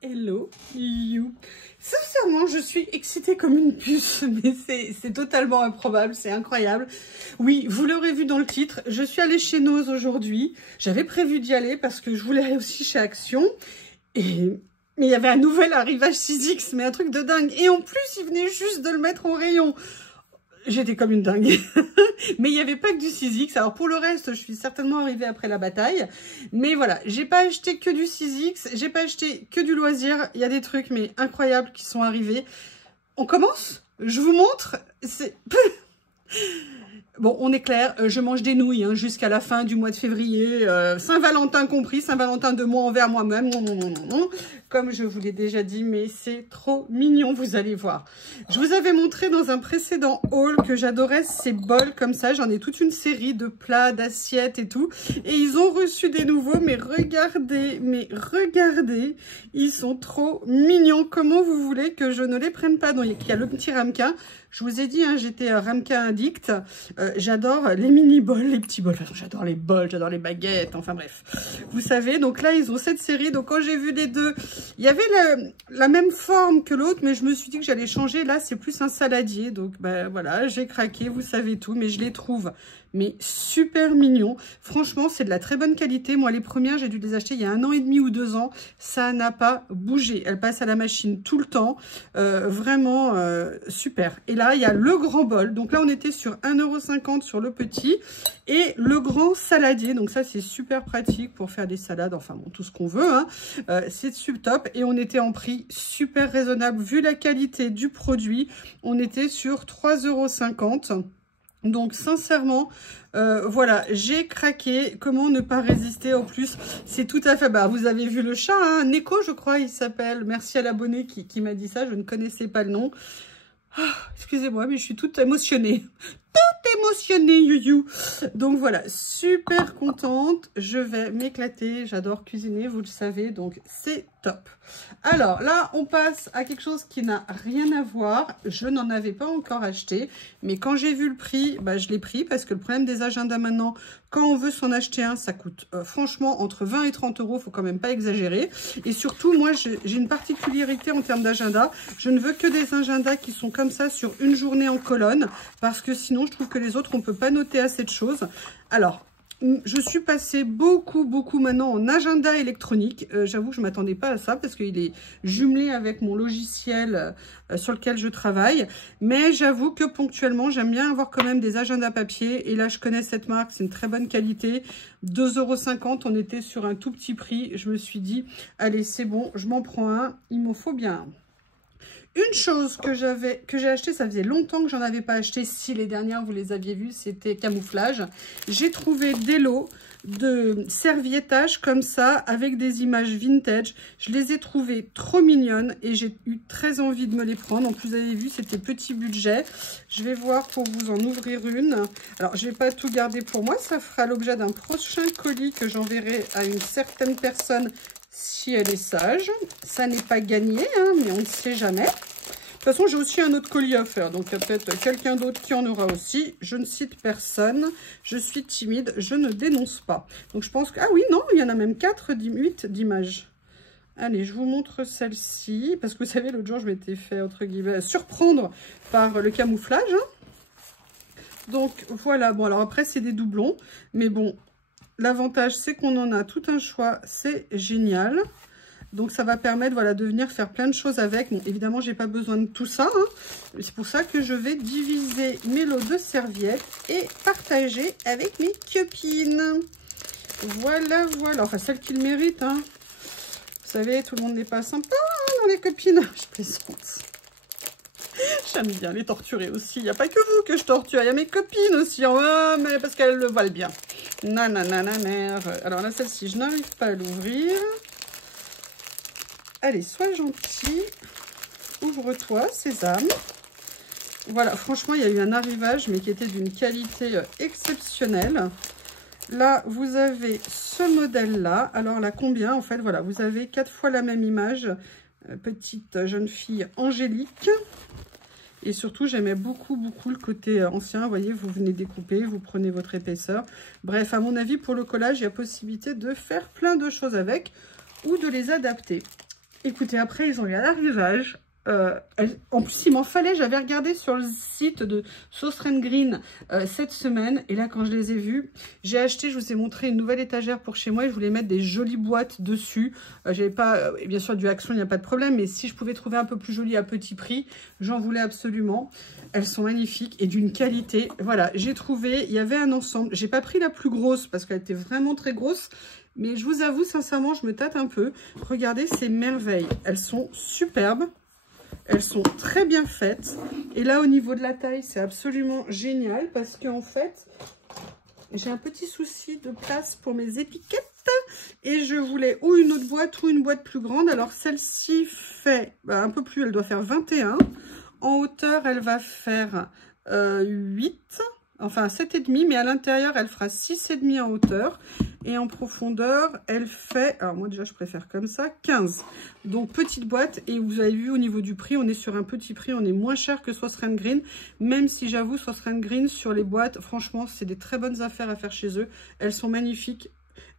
Hello, you. Sincèrement, je suis excitée comme une puce, mais c'est totalement improbable, c'est incroyable. Oui, vous l'aurez vu dans le titre, je suis allée chez Nose aujourd'hui. J'avais prévu d'y aller parce que je voulais aller aussi chez Action. Mais il y avait un nouvel arrivage 6X, mais un truc de dingue. Et en plus, il venait juste de le mettre en rayon. J'étais comme une dingue. Mais il n'y avait pas que du 6X. Alors pour le reste, je suis certainement arrivée après la bataille. Mais voilà, j'ai pas acheté que du 6X. J'ai pas acheté que du loisir. Il y a des trucs mais incroyables qui sont arrivés. On commence? Je vous montre. C'est... Bon, on est clair, je mange des nouilles hein, jusqu'à la fin du mois de février, Saint-Valentin compris, Saint-Valentin de moi envers moi-même, comme je vous l'ai déjà dit, mais c'est trop mignon, vous allez voir. Je vous avais montré dans un précédent haul que j'adorais ces bols comme ça, j'en ai toute une série de plats, d'assiettes et tout, et ils ont reçu des nouveaux, mais regardez, ils sont trop mignons, comment vous voulez que je ne les prenne pas? Donc il y a le petit ramequin. Je vous ai dit, hein, j'étais ramequin addict. J'adore les mini-bols, les petits bols. J'adore les bols, j'adore les baguettes. Enfin bref, vous savez. Donc là, ils ont cette série. Donc quand j'ai vu les deux, il y avait la même forme que l'autre, mais je me suis dit que j'allais changer. Là, c'est plus un saladier. Donc ben, voilà, j'ai craqué, vous savez tout. Mais je les trouve mais super mignons. Franchement, c'est de la très bonne qualité. Moi, les premières, j'ai dû les acheter il y a 1 an et demi ou 2 ans. Ça n'a pas bougé. Elles passent à la machine tout le temps. Vraiment super. Et là, il y a le grand bol. Donc là, on était sur 1,50 € sur le petit. Et le grand saladier. Donc ça, c'est super pratique pour faire des salades. Enfin bon, tout ce qu'on veut. Hein. C'est super top. Et on était en prix super raisonnable. Vu la qualité du produit, on était sur 3,50 €. Donc sincèrement, voilà, j'ai craqué. Comment ne pas résister? En plus, c'est tout à fait... Bah, vous avez vu le chat, hein, Neko, je crois, il s'appelle. Merci à l'abonné qui m'a dit ça, je ne connaissais pas le nom. Ah, excusez-moi, mais je suis toute émotionnée. Émotionnée, you. Donc voilà, super contente. Je vais m'éclater. J'adore cuisiner, vous le savez, donc c'est top. Alors là, on passe à quelque chose qui n'a rien à voir. Je n'en avais pas encore acheté, mais quand j'ai vu le prix, bah, je l'ai pris parce que le problème des agendas maintenant, quand on veut s'en acheter un, ça coûte franchement entre 20 et 30 €. Faut quand même pas exagérer. Et surtout, moi, j'ai une particularité en termes d'agenda. Je ne veux que des agendas qui sont comme ça sur une journée en colonne, parce que sinon, je trouve que les autres, on peut pas noter assez de choses. Alors, je suis passée beaucoup maintenant en agenda électronique. J'avoue que je ne m'attendais pas à ça parce qu'il est jumelé avec mon logiciel sur lequel je travaille. Mais j'avoue que ponctuellement, j'aime bien avoir quand même des agendas papier. Et là, je connais cette marque, c'est une très bonne qualité. 2,50 €, on était sur un tout petit prix. Je me suis dit, allez, c'est bon, je m'en prends un. Il m'en faut bien un. Une chose que j'ai acheté, ça faisait longtemps que j'en avais pas acheté. Si les dernières, vous les aviez vues, c'était camouflage. J'ai trouvé des lots de serviettage comme ça, avec des images vintage. Je les ai trouvées trop mignonnes et j'ai eu très envie de me les prendre. En plus, vous avez vu, c'était petit budget. Je vais voir pour vous en ouvrir une. Alors, je vais pas tout garder pour moi. Ça fera l'objet d'un prochain colis que j'enverrai à une certaine personne si elle est sage. Ça n'est pas gagné, hein, mais on ne sait jamais. De toute façon, j'ai aussi un autre colis à faire, donc il y a peut-être quelqu'un d'autre qui en aura aussi. Je ne cite personne, je suis timide, je ne dénonce pas. Donc je pense que... Ah oui, non, il y en a même 8 d'images. Allez, je vous montre celle-ci, parce que vous savez, l'autre jour, je m'étais fait, entre guillemets, surprendre par le camouflage. Hein. Donc voilà, bon, alors après, c'est des doublons, mais bon... L'avantage, c'est qu'on en a tout un choix, c'est génial. Donc, ça va permettre voilà, de venir faire plein de choses avec. Bon, évidemment, j'ai pas besoin de tout ça. Hein. C'est pour ça que je vais diviser mes lots de serviettes et partager avec mes copines. Voilà. Enfin, celles qui le méritent. Hein. Vous savez, tout le monde n'est pas sympa hein, dans les copines. Je plaisante. J'aime bien les torturer aussi. Il n'y a pas que vous que je torture. Il y a mes copines aussi. Oh, mais parce qu'elles le valent bien. Nanana. Alors là, celle-ci, je n'arrive pas à l'ouvrir. Allez, sois gentil. Ouvre-toi, sésame. Voilà, franchement, il y a eu un arrivage, mais qui était d'une qualité exceptionnelle. Là, vous avez ce modèle-là. Alors là, combien? En fait, voilà, vous avez 4 fois la même image. Petite jeune fille angélique. Et surtout, j'aimais beaucoup le côté ancien. Vous voyez, vous venez découper, vous prenez votre épaisseur. Bref, à mon avis, pour le collage, il y a possibilité de faire plein de choses avec ou de les adapter. Écoutez, après, ils ont eu un arrivage. En plus, il m'en fallait. J'avais regardé sur le site de Sauce Reine Green cette semaine. Et là, quand je les ai vus, j'ai acheté, je vous ai montré une nouvelle étagère pour chez moi. Et je voulais mettre des jolies boîtes dessus. J'avais pas, bien sûr, du Action, il n'y a pas de problème. Mais si je pouvais trouver un peu plus joli à petit prix, j'en voulais absolument. Elles sont magnifiques et d'une qualité. Voilà, j'ai trouvé, il y avait un ensemble. J'ai pas pris la plus grosse parce qu'elle était vraiment très grosse. Mais je vous avoue, sincèrement, je me tâte un peu. Regardez ces merveilles. Elles sont superbes. Elles sont très bien faites. Et là, au niveau de la taille, c'est absolument génial parce qu'en fait, j'ai un petit souci de place pour mes étiquettes. Et je voulais ou une autre boîte ou une boîte plus grande. Alors, celle-ci fait un peu plus, elle doit faire 21. En hauteur, elle va faire 8. Enfin, 7,5, mais à l'intérieur, elle fera 6,5 en hauteur. Et en profondeur, elle fait, alors moi déjà, je préfère comme ça, 15. Donc, petite boîte. Et vous avez vu, au niveau du prix, on est sur un petit prix. On est moins cher que Sauce Reine Green. Même si, j'avoue, Sauce Reine Green, sur les boîtes, franchement, c'est des très bonnes affaires à faire chez eux. Elles sont magnifiques.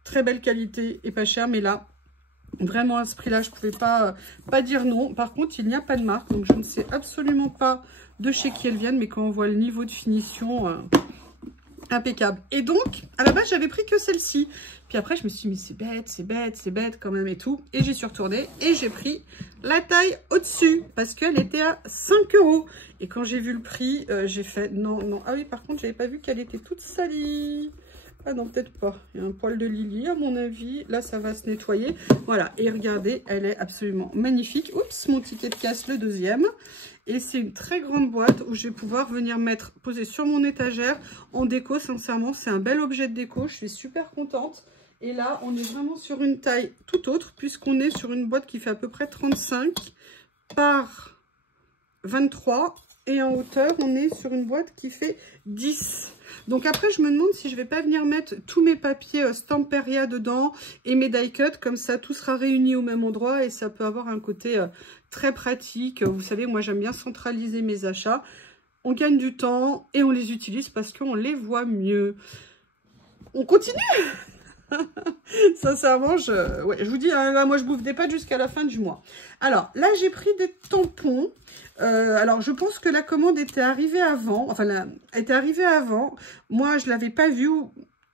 Très belle qualité et pas cher. Mais là, vraiment, à ce prix-là, je ne pouvais pas dire non. Par contre, il n'y a pas de marque. Donc, je ne sais absolument pas de chez qui elles viennent. Mais quand on voit le niveau de finition, impeccable. Et donc, à la base, j'avais pris que celle-ci. Puis après, je me suis dit, mais c'est bête quand même et tout. Et j'y suis retournée et j'ai pris la taille au-dessus parce qu'elle était à 5 €. Et quand j'ai vu le prix, j'ai fait non, non. Ah oui, par contre, j'avais pas vu qu'elle était toute salie. Ah non, peut-être pas. Il y a un poil de Lily, à mon avis. Là, ça va se nettoyer. Voilà. Et regardez, elle est absolument magnifique. Oups, mon ticket de casse, le deuxième. Et c'est une très grande boîte où je vais pouvoir venir poser sur mon étagère en déco. Sincèrement, c'est un bel objet de déco. Je suis super contente. Et là, on est vraiment sur une taille tout autre puisqu'on est sur une boîte qui fait à peu près 35 par 23. Et en hauteur, on est sur une boîte qui fait 10. Donc après, je me demande si je vais pas venir mettre tous mes papiers Stamperia dedans et mes die cut. Comme ça, tout sera réuni au même endroit et ça peut avoir un côté très pratique. Vous savez, moi, j'aime bien centraliser mes achats. On gagne du temps et on les utilise parce qu'on les voit mieux. On continue. Sincèrement, je vous dis, hein, là, moi, je bouffe des pâtes jusqu'à la fin du mois. Alors, là, j'ai pris des tampons. Alors, je pense que la commande était arrivée avant. Enfin, elle était arrivée avant. Moi, je ne l'avais pas vue.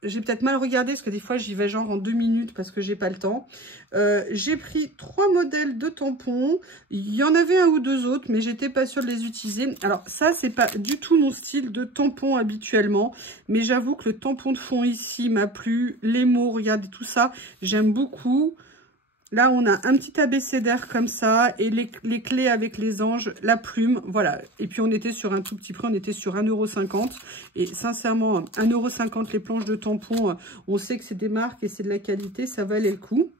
J'ai peut-être mal regardé parce que des fois, j'y vais genre en 2 minutes parce que j'ai pas le temps. J'ai pris 3 modèles de tampons. Il y en avait un ou deux autres, mais j'étais pas sûre de les utiliser. Alors, ça, c'est pas du tout mon style de tampon habituellement. Mais j'avoue que le tampon de fond ici m'a plu. Les mots, regardez tout ça. J'aime beaucoup. Là, on a un petit abécédaire comme ça et les clés avec les anges, la plume, voilà. Et puis, on était sur un tout petit prix, on était sur 1,50 €. Et sincèrement, 1,50 € les planches de tampons, on sait que c'est des marques et c'est de la qualité, ça valait le coup.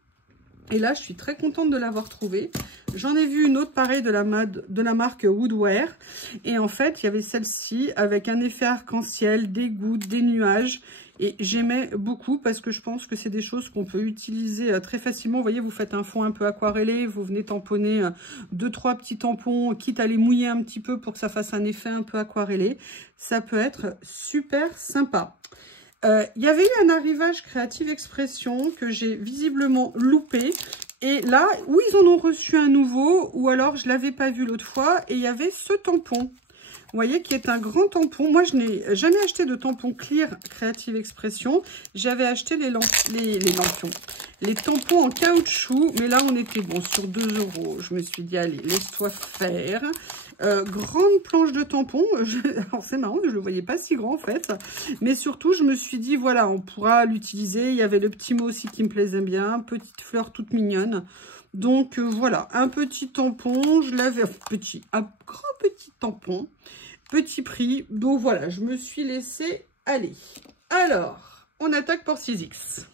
Et là, je suis très contente de l'avoir trouvée. J'en ai vu une autre pareille de la marque Woodwear. Et en fait, il y avait celle-ci avec un effet arc-en-ciel, des gouttes, des nuages. Et j'aimais beaucoup parce que je pense que c'est des choses qu'on peut utiliser très facilement. Vous voyez, vous faites un fond un peu aquarellé, vous venez tamponner 2-3 petits tampons, quitte à les mouiller un petit peu pour que ça fasse un effet un peu aquarellé. Ça peut être super sympa. Il y avait eu un arrivage Creative Expression que j'ai visiblement loupé. Et là, ou ils en ont reçu un nouveau, ou alors je ne l'avais pas vu l'autre fois. Et il y avait ce tampon. Vous voyez, qui est un grand tampon. Moi, je n'ai jamais acheté de tampon Clear Creative Expression. J'avais acheté les tampons en caoutchouc. Mais là, on était bon sur 2 €. Je me suis dit, allez, laisse-toi faire. Grande planche de tampons. Alors, c'est marrant, je ne le voyais pas si grand en fait. Mais surtout, je me suis dit, voilà, on pourra l'utiliser. Il y avait le petit mot aussi qui me plaisait bien. Petite fleur toute mignonne. Donc, voilà, un petit tampon. Je l'avais, un grand petit tampon. Petit prix. Donc, voilà, je me suis laissée aller. Alors, on attaque pour 6X.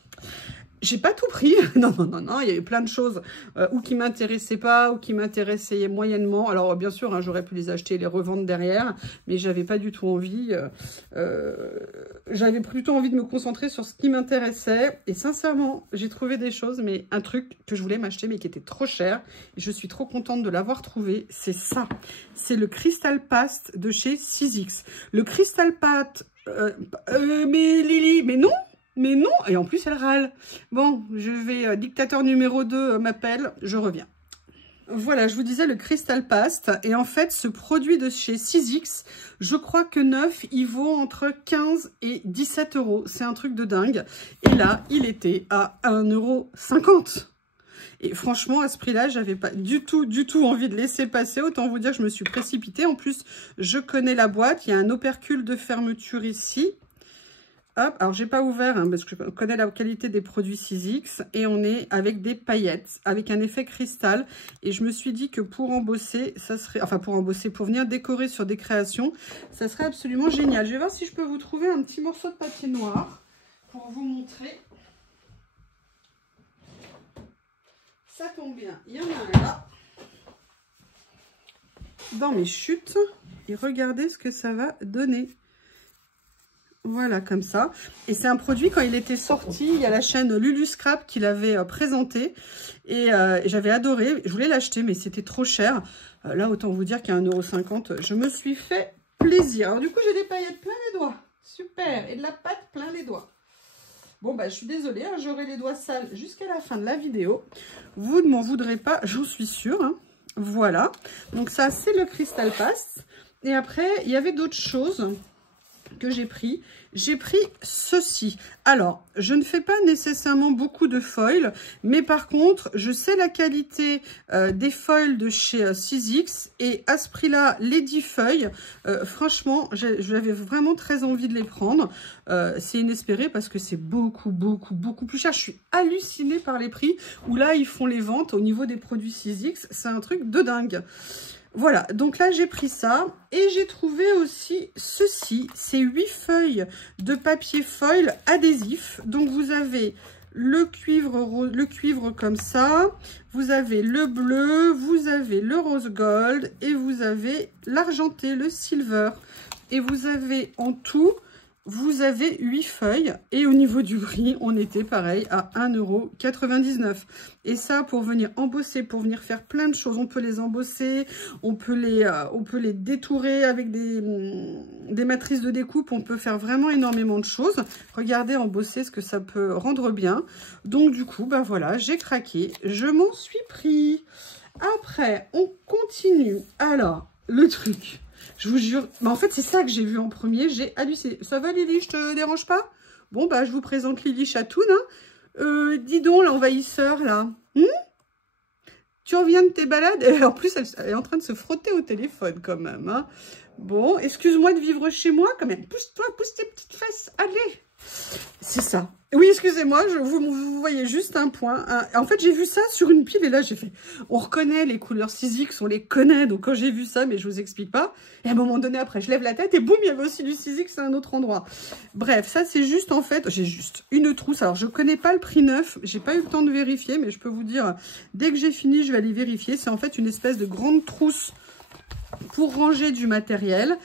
J'ai pas tout pris. Non, non, non, non. Il y avait plein de choses ou qui m'intéressaient pas ou qui m'intéressaient moyennement. Alors, bien sûr, hein, j'aurais pu les acheter et les revendre derrière. Mais j'avais pas du tout envie. J'avais plutôt envie de me concentrer sur ce qui m'intéressait. Et sincèrement, j'ai trouvé des choses. Mais un truc que je voulais m'acheter mais qui était trop cher. Et je suis trop contente de l'avoir trouvé. C'est ça. C'est le Crystal Paste de chez 6X. Le Crystal Paste... mais Lily, mais non! Mais non, et en plus elle râle. Bon, je vais, dictateur numéro 2 m'appelle, je reviens. Voilà, je vous disais le Crystal Past. Et en fait, ce produit de chez Sizzix, je crois que neuf, il vaut entre 15 et 17 euros. C'est un truc de dingue. Et là, il était à 1,50 €. Et franchement, à ce prix-là, j'avais pas du tout envie de laisser passer. Autant vous dire que je me suis précipitée. En plus, je connais la boîte. Il y a un opercule de fermeture ici. Hop, alors j'ai pas ouvert hein, parce que je connais la qualité des produits Sizzix. Et on est avec des paillettes, avec un effet cristal. Et je me suis dit que pour embosser, ça serait... Enfin, pour embosser, pour venir décorer sur des créations, ça serait absolument génial. Je vais voir si je peux vous trouver un petit morceau de papier noir pour vous montrer. Ça tombe bien, il y en a un là, dans mes chutes, et regardez ce que ça va donner. Voilà, comme ça. Et c'est un produit, quand il était sorti, il y a la chaîne Lulu Scrap qui l'avait présenté, et j'avais adoré. Je voulais l'acheter, mais c'était trop cher. Là, autant vous dire qu'à 1,50 €, je me suis fait plaisir. Alors du coup, j'ai des paillettes plein les doigts. Super. Et de la pâte plein les doigts. Bon, bah, je suis désolée, hein, j'aurai les doigts sales jusqu'à la fin de la vidéo. Vous ne m'en voudrez pas, j'en suis sûre. Hein. Voilà. Donc ça, c'est le Crystal Past. Et après, il y avait d'autres choses que j'ai pris. J'ai pris ceci. Alors, je ne fais pas nécessairement beaucoup de foils, mais par contre, je sais la qualité des foils de chez Sizzix, et à ce prix-là, les 10 feuilles, franchement, j'avais vraiment très envie de les prendre. C'est inespéré parce que c'est beaucoup plus cher. Je suis hallucinée par les prix, où là, ils font les ventes au niveau des produits Sizzix. C'est un truc de dingue. Voilà, donc là j'ai pris ça et j'ai trouvé aussi ceci, c'est 8 feuilles de papier foil adhésif. Donc vous avez le cuivre comme ça, vous avez le bleu, vous avez le rose gold et vous avez l'argenté, le silver. Et vous avez en tout, vous avez 8 feuilles et au niveau du prix, on était pareil à 1,99 €. Et ça, pour venir embosser, pour venir faire plein de choses, on peut les embosser, on peut les détourer avec des matrices de découpe, on peut faire vraiment énormément de choses. Regardez embosser ce que ça peut rendre bien. Donc du coup, bah voilà, j'ai craqué, je m'en suis pris. Après, on continue. Alors, le truc... Je vous jure, mais en fait, c'est ça que j'ai vu en premier. J'ai halluciné. Ça va, Lily, je te dérange pas? Bon, bah, je vous présente Lily Chatoun. Hein. Dis donc, l'envahisseur, là. Tu reviens de tes balades? Et en plus, elle est en train de se frotter au téléphone, quand même. Hein. Bon, excuse-moi de vivre chez moi, quand même. Pousse-toi, pousse tes petites fesses. Allez. C'est ça. Oui, excusez-moi, vous voyez juste un point. En fait, j'ai vu ça sur une pile et là, j'ai fait... On reconnaît les couleurs Sizzix, on les connaît. Donc, quand j'ai vu ça, mais je vous explique pas. Et à un moment donné, après, je lève la tête et boum, il y avait aussi du Sizzix à un autre endroit. Bref, ça, c'est juste, en fait, j'ai juste une trousse. Alors, je connais pas le prix neuf. J'ai pas eu le temps de vérifier, mais je peux vous dire, dès que j'ai fini, je vais aller vérifier. C'est en fait une espèce de grande trousse pour ranger du matériel.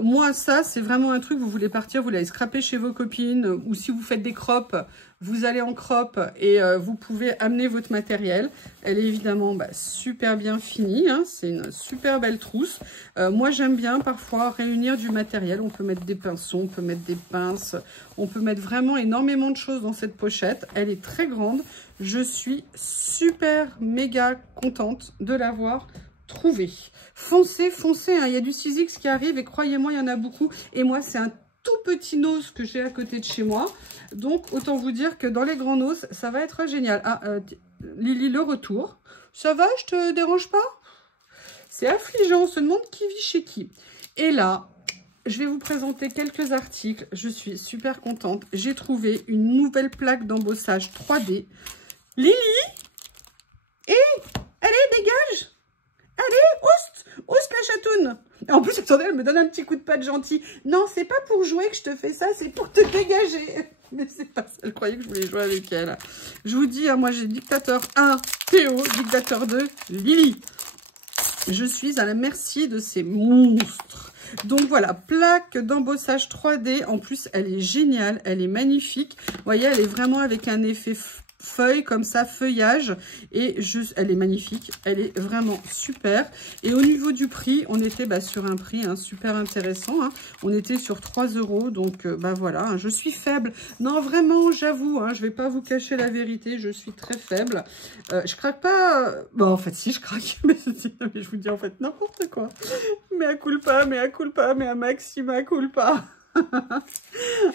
Moi, ça, c'est vraiment un truc, vous voulez partir, vous l'allez scraper chez vos copines, ou si vous faites des crops, vous allez en crop et vous pouvez amener votre matériel. Elle est évidemment super bien finie, hein, c'est une super belle trousse. Moi, j'aime bien parfois réunir du matériel. On peut mettre des pinceaux, on peut mettre des pinces, on peut mettre vraiment énormément de choses dans cette pochette. Elle est très grande. Je suis super méga contente de l'avoir trouvé. Foncez, foncez, hein. Il y a du Sizzix qui arrive et croyez-moi, il y en a beaucoup. Et moi, c'est un tout petit nose que j'ai à côté de chez moi. Donc, autant vous dire que dans les grands noses, ça va être génial. Ah, Lily, le retour. Ça va, je te dérange pas? C'est affligeant, on se demande qui vit chez qui. Et là, je vais vous présenter quelques articles. Je suis super contente. J'ai trouvé une nouvelle plaque d'embossage 3D. Lily? Allez, dégage! Allez, oust la chatoune. En plus, attendez, elle me donne un petit coup de patte gentil. Non, c'est pas pour jouer que je te fais ça, c'est pour te dégager. Mais c'est pas ça, elle croyait que je voulais jouer avec elle. Je vous dis, moi j'ai dictateur 1, Théo, dictateur 2, Lily. Je suis à la merci de ces monstres. Donc voilà, plaque d'embossage 3D. En plus, elle est géniale, elle est magnifique. Vous voyez, elle est vraiment avec un effet feuilles comme ça, feuillage, et elle est magnifique, elle est vraiment super. Et au niveau du prix, on était sur un prix super intéressant, hein. On était sur 3 €, donc voilà, hein, je suis faible. Non, vraiment, j'avoue, hein, je vais pas vous cacher la vérité, je suis très faible. Je craque pas, bon, en fait, si, je craque, mais je vous dis en fait n'importe quoi. Mais à culpa, mais à maxima culpa.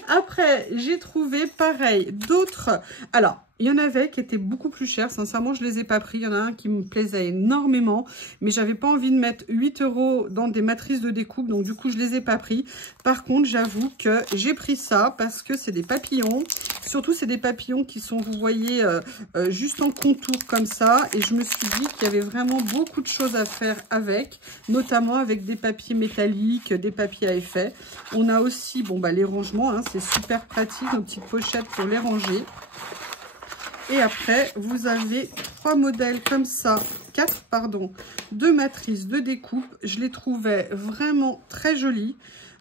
Après, j'ai trouvé pareil d'autres. Alors, il y en avait qui étaient beaucoup plus chers. Sincèrement, je les ai pas pris. Il y en a un qui me plaisait énormément, mais j'avais pas envie de mettre 8 € dans des matrices de découpe. Donc, du coup, je les ai pas pris. Par contre, j'avoue que j'ai pris ça parce que c'est des papillons. Surtout, c'est des papillons qui sont, vous voyez, juste en contour comme ça. Et je me suis dit qu'il y avait vraiment beaucoup de choses à faire avec, notamment avec des papiers métalliques, des papiers à effet. On a aussi, bon, les rangements, hein, c'est super pratique, nos petites pochettes pour les ranger. Et après, vous avez 3 modèles comme ça, 4, pardon, de matrices de découpe. Je les trouvais vraiment très jolies.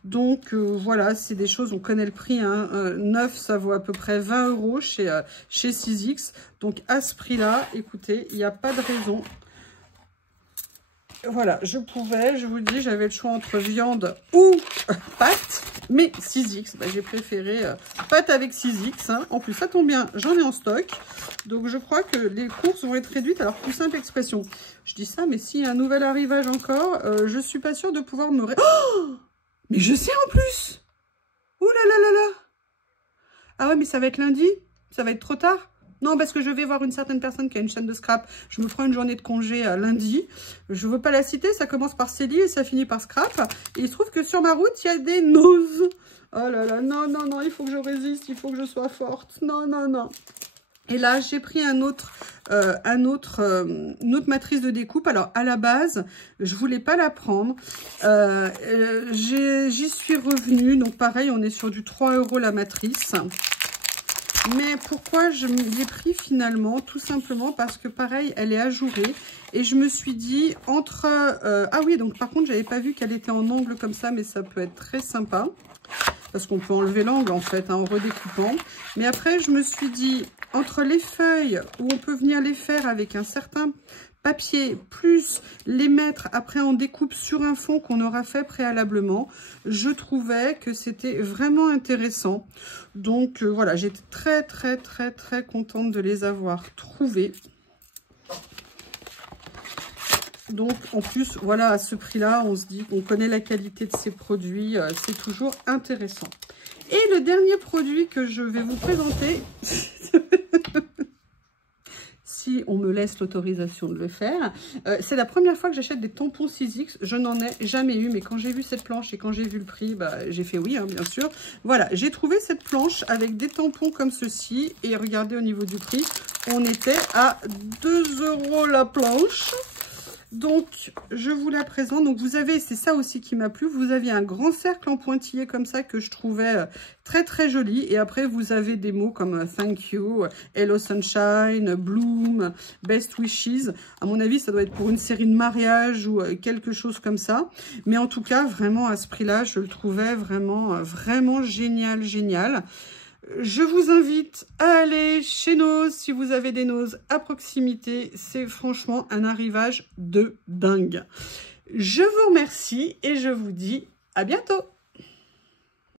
Donc, voilà, c'est des choses, on connaît le prix, hein, 9, ça vaut à peu près 20 € chez 6X. Donc, à ce prix-là, écoutez, il n'y a pas de raison. Voilà, je vous le dis, j'avais le choix entre viande ou pâte, mais 6X, j'ai préféré pâte avec 6X, hein. En plus, ça tombe bien, j'en ai en stock, donc je crois que les courses vont être réduites. Alors, plus simple expression, je dis ça, mais s'il y a un nouvel arrivage encore, je suis pas sûre de pouvoir me... Oh, mais je sais en plus. Ouh là là là là. Ah ouais, mais ça va être lundi, ça va être trop tard. Non, parce que je vais voir une certaine personne qui a une chaîne de scrap. Je me prends une journée de congé lundi. Je ne veux pas la citer. Ça commence par Célie et ça finit par scrap. Et il se trouve que sur ma route, il y a des noses. Oh là là, non, non, non, il faut que je résiste. Il faut que je sois forte. Non, non, non. Et là, j'ai pris une autre matrice de découpe. Alors, à la base, je voulais pas la prendre. J'y suis revenue. Donc, pareil, on est sur du 3 € la matrice. Mais pourquoi je l'ai pris finalement? Tout simplement parce que pareil, elle est ajourée. Et je me suis dit, entre... ah oui, donc par contre, j'avais pas vu qu'elle était en angle comme ça, mais ça peut être très sympa. Parce qu'on peut enlever l'angle en fait, hein, en redécoupant. Mais après, je me suis dit, entre les feuilles, où on peut venir les faire avec un certain papier, plus les mettre après en découpe sur un fond qu'on aura fait préalablement, je trouvais que c'était vraiment intéressant. Donc voilà, j'étais très très très très contente de les avoir trouvés. Donc en plus, voilà, à ce prix-là, on se dit qu'on connaît la qualité de ces produits, c'est toujours intéressant. Et le dernier produit que je vais vous présenter... si on me laisse l'autorisation de le faire. C'est la première fois que j'achète des tampons 6X. Je n'en ai jamais eu, mais quand j'ai vu cette planche et quand j'ai vu le prix, j'ai fait oui, hein, bien sûr. Voilà, j'ai trouvé cette planche avec des tampons comme ceci. Et regardez au niveau du prix, on était à 2 € la planche. Donc, je vous la présente. Donc, vous avez, c'est ça aussi qui m'a plu, vous aviez un grand cercle en pointillé comme ça que je trouvais très, très joli. Et après, vous avez des mots comme thank you, hello sunshine, bloom, best wishes. À mon avis, ça doit être pour une série de mariage ou quelque chose comme ça. Mais en tout cas, vraiment, à ce prix-là, je le trouvais vraiment, vraiment génial, génial. Je vous invite à aller chez Nose si vous avez des Nose à proximité. C'est franchement un arrivage de dingue. Je vous remercie et je vous dis à bientôt.